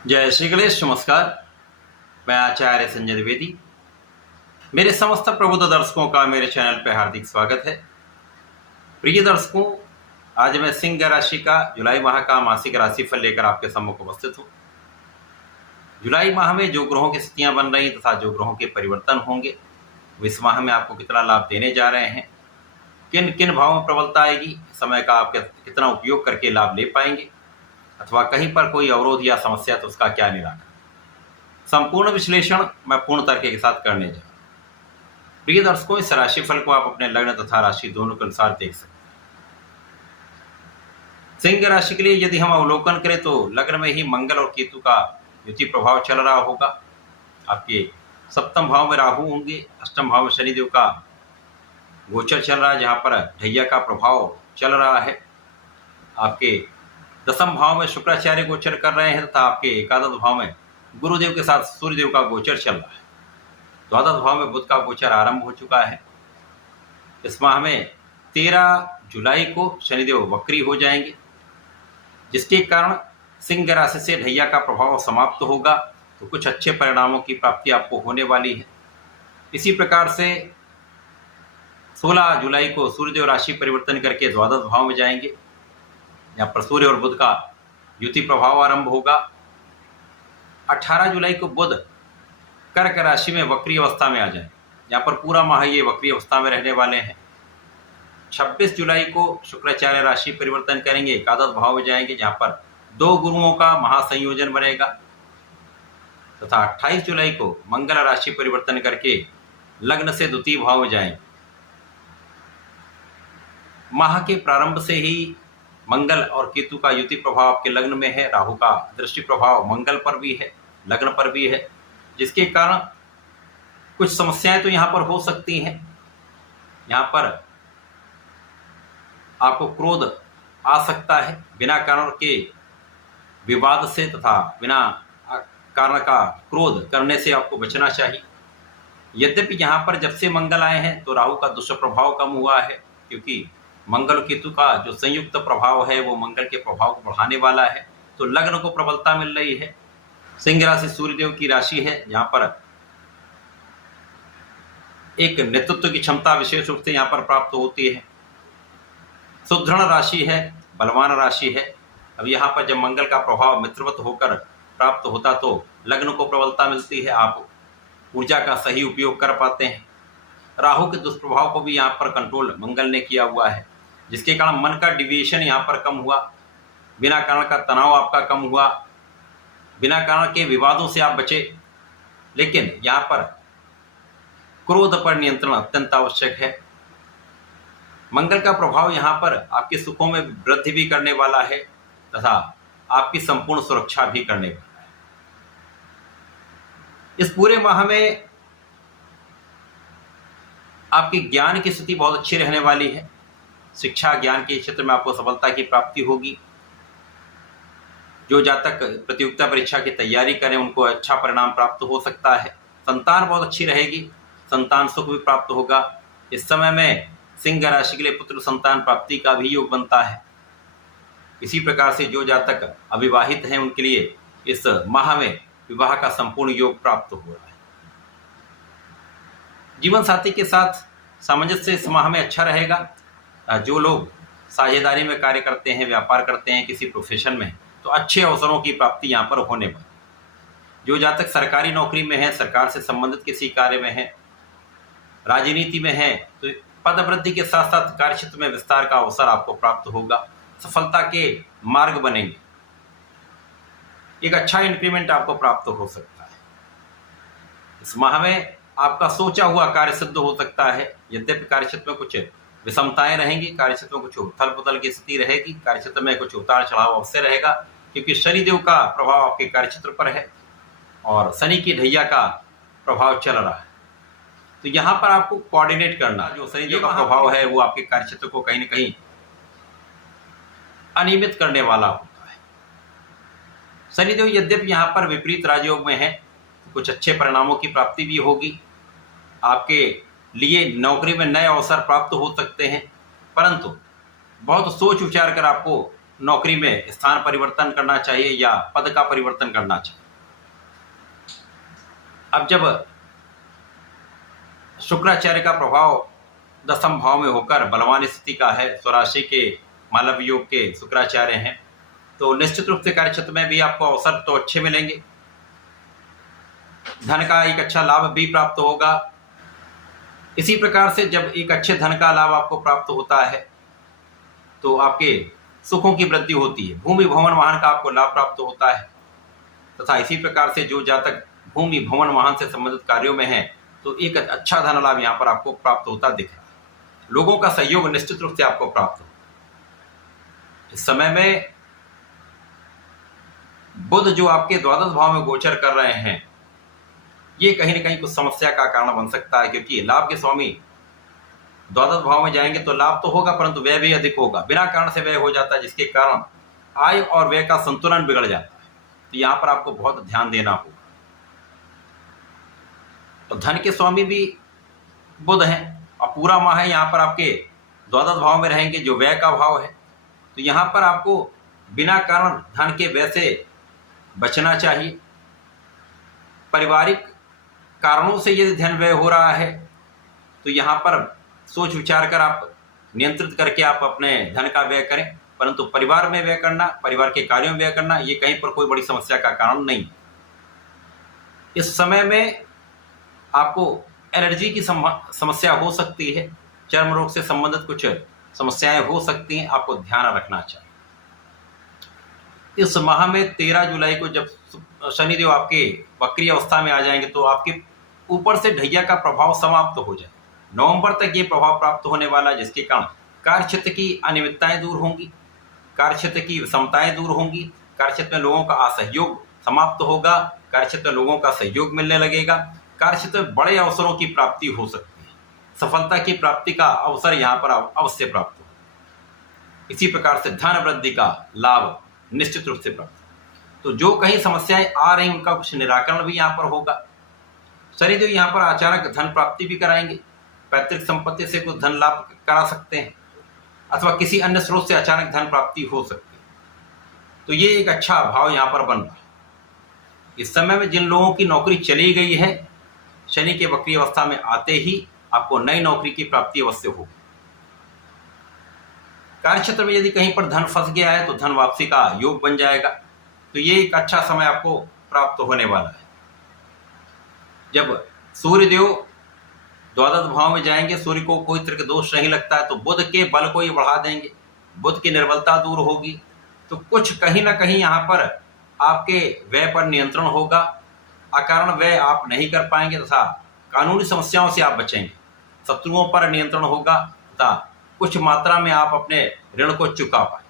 जय श्री गणेश। नमस्कार, मैं आचार्य संजय द्विवेदी। मेरे समस्त प्रबुद्ध दर्शकों का मेरे चैनल पर हार्दिक स्वागत है। प्रिय दर्शकों, आज मैं सिंह राशि का जुलाई माह का मासिक राशिफल लेकर आपके सम्मुख उपस्थित हूँ। जुलाई माह में जो ग्रहों की स्थितियां बन रही तथा जो ग्रहों के परिवर्तन होंगे वो इस माह में आपको कितना लाभ देने जा रहे हैं, किन किन भावों में प्रबलता आएगी, समय का आप कितना उपयोग करके लाभ ले पाएंगे अथवा कहीं पर कोई अवरोध या समस्या तो उसका क्या निराकरण, संपूर्ण विश्लेषण मैं पूर्ण तर्क के साथ करने जा रहा हूं। प्रिय दर्शकों, इस राशिफल को आप अपने लग्न तथा राशि दोनों के अनुसार देख सकते हैं। सिंह राशि के लिए यदि हम अवलोकन करें तो लग्न में ही मंगल और केतु का युति प्रभाव चल रहा होगा। आपके सप्तम भाव में राहु होंगे, अष्टम भाव में शनिदेव का गोचर चल रहा है जहां पर ढैया का प्रभाव चल रहा है। आपके दसम भाव में शुक्राचार्य गोचर कर रहे हैं तथा आपके एकादश भाव में गुरुदेव के साथ सूर्यदेव का गोचर चल रहा है। द्वादश भाव में बुध का गोचर आरंभ हो चुका है। इस माह में 13 जुलाई को शनिदेव वक्री हो जाएंगे, जिसके कारण सिंह राशि से ढैया का प्रभाव समाप्त होगा, तो कुछ अच्छे परिणामों की प्राप्ति आपको होने वाली है। इसी प्रकार से 16 जुलाई को सूर्यदेव राशि परिवर्तन करके द्वादश भाव में जाएंगे, यहाँ पर सूर्य और बुध का युति प्रभाव आरंभ होगा। 18 जुलाई को बुध कर्क राशि में वक्री अवस्था में आ जाए, यहाँ पर पूरा माह ये वक्री अवस्था में रहने वाले हैं। 26 जुलाई को शुक्राचार्य राशि परिवर्तन करेंगे, एकादश भाव में जाएंगे जहाँ पर 2 गुरुओं का महासंयोजन बनेगा तथा 28 जुलाई को मंगल राशि परिवर्तन करके लग्न से द्वितीय भाव में जाएंगे। माह के प्रारंभ से ही मंगल और केतु का युति प्रभाव आपके लग्न में है, राहु का दृष्टि प्रभाव मंगल पर भी है, लग्न पर भी है, जिसके कारण कुछ समस्याएं तो यहाँ पर हो सकती हैं। यहाँ पर आपको क्रोध आ सकता है, बिना कारण के विवाद से तथा बिना कारण का क्रोध करने से आपको बचना चाहिए। यद्यपि यहाँ पर जब से मंगल आए हैं तो राहु का दुष्प्रभाव कम हुआ है, क्योंकि मंगल और केतु का जो संयुक्त प्रभाव है वो मंगल के प्रभाव को बढ़ाने वाला है, तो लग्न को प्रबलता मिल रही है। सिंह राशि सूर्यदेव की राशि है, यहाँ पर एक नेतृत्व की क्षमता विशेष रूप से यहाँ पर प्राप्त होती है। सुदृढ़ राशि है, बलवान राशि है। अब यहाँ पर जब मंगल का प्रभाव मित्रवत होकर प्राप्त होता तो लग्न को प्रबलता मिलती है, आप ऊर्जा का सही उपयोग कर पाते हैं। राहु के दुष्प्रभाव को भी यहाँ पर कंट्रोल मंगल ने किया हुआ है, जिसके कारण मन का डिविएशन यहाँ पर कम हुआ, बिना कारण का तनाव आपका कम हुआ, बिना कारण के विवादों से आप बचे। लेकिन यहाँ पर क्रोध पर नियंत्रण अत्यंत आवश्यक है। मंगल का प्रभाव यहाँ पर आपके सुखों में वृद्धि भी करने वाला है तथा आपकी संपूर्ण सुरक्षा भी करने वाला है। इस पूरे माह में आपकी ज्ञान की स्थिति बहुत अच्छी रहने वाली है। शिक्षा ज्ञान के क्षेत्र में आपको सफलता की प्राप्ति होगी। जो जातक प्रतियोगिता परीक्षा की तैयारी करें उनको अच्छा परिणाम प्राप्त हो सकता है। संतान बहुत अच्छी रहेगी, संतान सुख भी प्राप्त होगा। इस समय में सिंह राशि के लिए पुत्र संतान प्राप्ति का भी योग बनता है। इसी प्रकार से जो जातक अविवाहित हैं उनके लिए इस माह में विवाह का संपूर्ण योग प्राप्त हो रहा है। जीवन साथी के साथ सामंजस्य इस माह में अच्छा रहेगा। जो लोग साझेदारी में कार्य करते हैं, व्यापार करते हैं, किसी प्रोफेशन में, तो अच्छे अवसरों की प्राप्ति यहाँ पर होने वाली। जो जातक सरकारी नौकरी में है, सरकार से संबंधित किसी कार्य में है, राजनीति में है, तो पद वृद्धि के साथ साथ कार्यक्षेत्र में विस्तार का अवसर आपको प्राप्त होगा। सफलता के मार्ग बनेंगे, एक अच्छा इंक्रीमेंट आपको प्राप्त हो सकता है। इस माह में आपका सोचा हुआ कार्य सिद्ध हो सकता है। यद्यपि कार्यक्षेत्र में कुछ विषमताएं रहेंगी, कार्यक्षेत्र में कुछ उथल पुथल की स्थिति रहेगी, कार्यक्षेत्र में कुछ उतार चढ़ाव अवश्य रहेगा, क्योंकि शनिदेव का प्रभाव आपके कार्यक्षेत्र पर है और शनि की ढैया का प्रभाव चल रहा है। तो यहाँ पर आपको कोऑर्डिनेट करना, जो शनिदेव का प्रभाव है वो आपके कार्यक्षेत्र को कहीं न कहीं अनियमित करने वाला होता है। शनिदेव यद्यपि यहाँ पर विपरीत राजयोग में है, तो कुछ अच्छे परिणामों की प्राप्ति भी होगी। आपके लिए नौकरी में नए अवसर प्राप्त हो सकते हैं, परंतु बहुत सोच विचार कर आपको नौकरी में स्थान परिवर्तन करना चाहिए या पद का परिवर्तन करना चाहिए। अब जब शुक्राचार्य का प्रभाव दसम भाव में होकर बलवान स्थिति का है, स्वराशि के मालव योग के शुक्राचार्य हैं, तो निश्चित रूप से कार्य क्षेत्र में भी आपको अवसर तो अच्छे मिलेंगे, धन का एक अच्छा लाभ भी प्राप्त होगा। इसी प्रकार से जब एक अच्छे धन का लाभ आपको प्राप्त होता है तो आपके सुखों की वृद्धि होती है, भूमि भवन वाहन का आपको लाभ प्राप्त होता है। तथा इसी प्रकार से जो जातक भूमि भवन वाहन से संबंधित कार्यों में है तो एक अच्छा धन लाभ यहाँ पर आपको प्राप्त होता दिख रहा है। लोगों का सहयोग निश्चित रूप से आपको प्राप्त हो। इस समय में बुध जो आपके द्वादश भाव में गोचर कर रहे हैं, ये कहीं न कहीं कुछ समस्या का कारण बन सकता है, क्योंकि लाभ के स्वामी द्वादश भाव में जाएंगे तो लाभ तो होगा परंतु व्यय भी अधिक होगा, बिना कारण से व्यय हो जाता है, जिसके कारण आय और व्यय का संतुलन बिगड़ जाता है। तो यहाँ पर आपको बहुत ध्यान देना होगा। तो धन के स्वामी भी बुध हैं और पूरा माह है यहाँ पर आपके द्वादश भाव में रहेंगे जो व्यय का भाव है। तो यहाँ पर आपको बिना कारण धन के व्यय से बचना चाहिए। पारिवारिक कारणों से यदि धन व्यय हो रहा है तो यहाँ पर सोच विचार कर आप नियंत्रित करके आप अपने धन का व्यय करें, परंतु परिवार में व्यय करना, परिवार के कार्यों में व्यय करना, ये कहीं पर कोई बड़ी समस्या का कारण नहीं। इस समय में आपको एलर्जी की समस्या हो सकती है, चर्म रोग से संबंधित कुछ समस्याएं हो सकती हैं, आपको ध्यान रखना चाहिए। इस माह में 13 जुलाई को जब शनिदेव आपके वक्री अवस्था में आ जाएंगे तो आपके ऊपर से ढैया का प्रभाव समाप्त हो जाए। नवंबर तक ये प्रभाव प्राप्त होने वाला है, जिसके कारण कार्य क्षेत्र की अनियमितताएं दूर होंगी, कार्य क्षेत्र की विषमताएं दूर होंगी, कार्य क्षेत्र में लोगों का असहयोग समाप्त होगा, कार्य क्षेत्र में लोगों का सहयोग मिलने लगेगा, कार्य क्षेत्र में बड़े अवसरों की प्राप्ति हो सकती है, सफलता की प्राप्ति का अवसर यहाँ पर अवश्य प्राप्त हो। इसी प्रकार से धन वृद्धि का लाभ निश्चित रूप से प्राप्त। तो जो कहीं समस्याएं आ रही उनका कुछ निराकरण भी यहाँ पर होगा। शनिदेव यहाँ पर अचानक धन प्राप्ति भी कराएंगे, पैतृक संपत्ति से कुछ धन लाभ करा सकते हैं अथवा किसी अन्य स्रोत से अचानक धन प्राप्ति हो सकती है। तो ये एक अच्छा भाव यहाँ पर बन रहा है। इस समय में जिन लोगों की नौकरी चली गई है, शनि के वक्री अवस्था में आते ही आपको नई नौकरी की प्राप्ति अवश्य होगी। कार्य क्षेत्र में यदि कहीं पर धन फंस गया है तो धन वापसी का योग बन जाएगा। तो ये एक अच्छा समय आपको प्राप्त होने वाला है। जब सूर्यदेव द्वादश भाव में जाएंगे, सूर्य को कोई तरह का दोष नहीं लगता है, तो बुध के बल को ही बढ़ा देंगे, बुध की निर्बलता दूर होगी। तो कुछ कहीं ना कहीं यहाँ पर आपके व्यय पर नियंत्रण होगा, अकारण व्यय आप नहीं कर पाएंगे तथा कानूनी समस्याओं से आप बचेंगे, शत्रुओं पर नियंत्रण होगा तथा कुछ मात्रा में आप अपने ऋण को चुका पाए।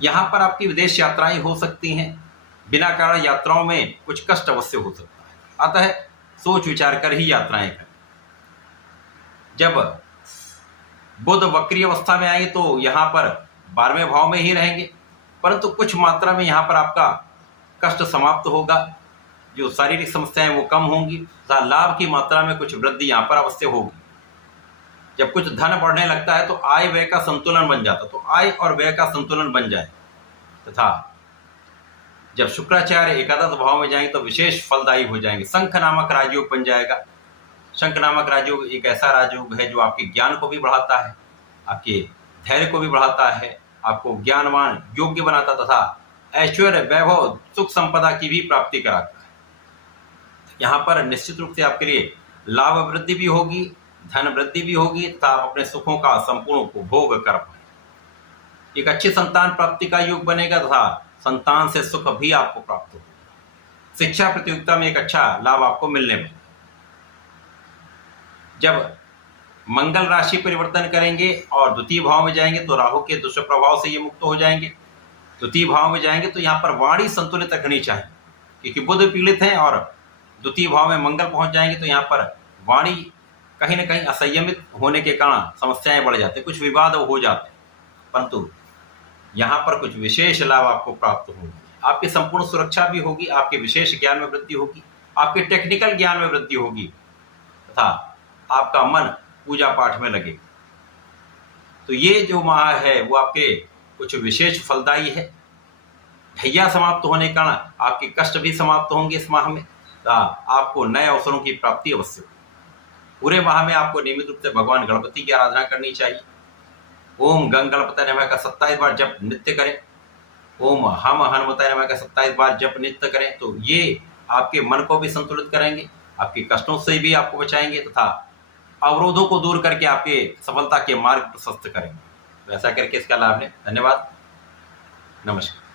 यहाँ पर आपकी विदेश यात्राएं हो सकती हैं, बिना कारण यात्राओं में कुछ कष्ट अवश्य हो सकता है, अतः सोच विचार कर ही यात्राएं करें। जब बुध वक्री अवस्था में आएंगे तो यहाँ पर 12वें भाव में ही रहेंगे, परंतु कुछ मात्रा में यहाँ पर आपका कष्ट समाप्त होगा, जो शारीरिक समस्याएं वो कम होंगी तथा लाभ की मात्रा में कुछ वृद्धि यहाँ पर अवश्य होगी। जब कुछ धन बढ़ने लगता है तो आय व्यय का संतुलन बन जाता है, तो आय और व्यय का संतुलन बन जाए तथा जब शुक्राचार्य एकादश भाव में जाएंगे तो विशेष फलदायी हो जाएंगे। शंख नामक राजयोग बन जाएगा। शंख नामक राजयोग एक ऐसा राजयोग है जो आपके ज्ञान को भी बढ़ाता है, आपके धैर्य को भी बढ़ाता है, आपको ज्ञानवान योग्य बनाता तथा ऐश्वर्य वैभव सुख संपदा की भी प्राप्ति कराता है। यहाँ पर निश्चित रूप से आपके लिए लाभ वृद्धि भी होगी, धन वृद्धि भी होगी तथा आप अपने सुखों का संपूर्ण उपभोग कर पाएंगे। एक अच्छी संतान प्राप्ति का योग बनेगा तथा संतान से सुख भी आपको प्राप्त होगा। शिक्षा प्रतियोगिता में एक अच्छा लाभ आपको मिलने वाला। जब मंगल राशि परिवर्तन करेंगे और द्वितीय भाव में जाएंगे तो राहु के दुष्प्रभाव से ये मुक्त हो जाएंगे। द्वितीय भाव में जाएंगे तो यहाँ पर वाणी संतुलित रखनी चाहिए, क्योंकि बुध पीड़ित हैं और द्वितीय भाव में मंगल पहुंच जाएंगे तो यहाँ पर वाणी कहीं ना कहीं असंयमित होने के कारण समस्याएं बढ़ जाते हैं, कुछ विवाद हो जाते हैं, परंतु यहाँ पर कुछ विशेष लाभ आपको प्राप्त होंगे। आपकी संपूर्ण सुरक्षा भी होगी, आपके विशेष ज्ञान में वृद्धि होगी, आपके टेक्निकल ज्ञान में वृद्धि होगी तथा आपका मन पूजा पाठ में लगेगा। तो ये जो माह है वो आपके कुछ विशेष फलदायी है। ढैया समाप्त होने का आपके कष्ट भी समाप्त होंगे इस माह में। आपको नए अवसरों की प्राप्ति अवश्य होगी। पूरे माह में आपको नियमित रूप से भगवान गणपति की आराधना करनी चाहिए। ओम गंग गणपतये नमः का 27 बार जप नित्य करें। ओम हम हनुमताय नमः का 27 बार जप नित्य करें। तो ये आपके मन को भी संतुलित करेंगे, आपके कष्टों से भी आपको बचाएंगे तथा अवरोधों को दूर करके आपके सफलता के मार्ग प्रशस्त करेंगे। तो ऐसा करके इसका लाभ लें। धन्यवाद, नमस्कार।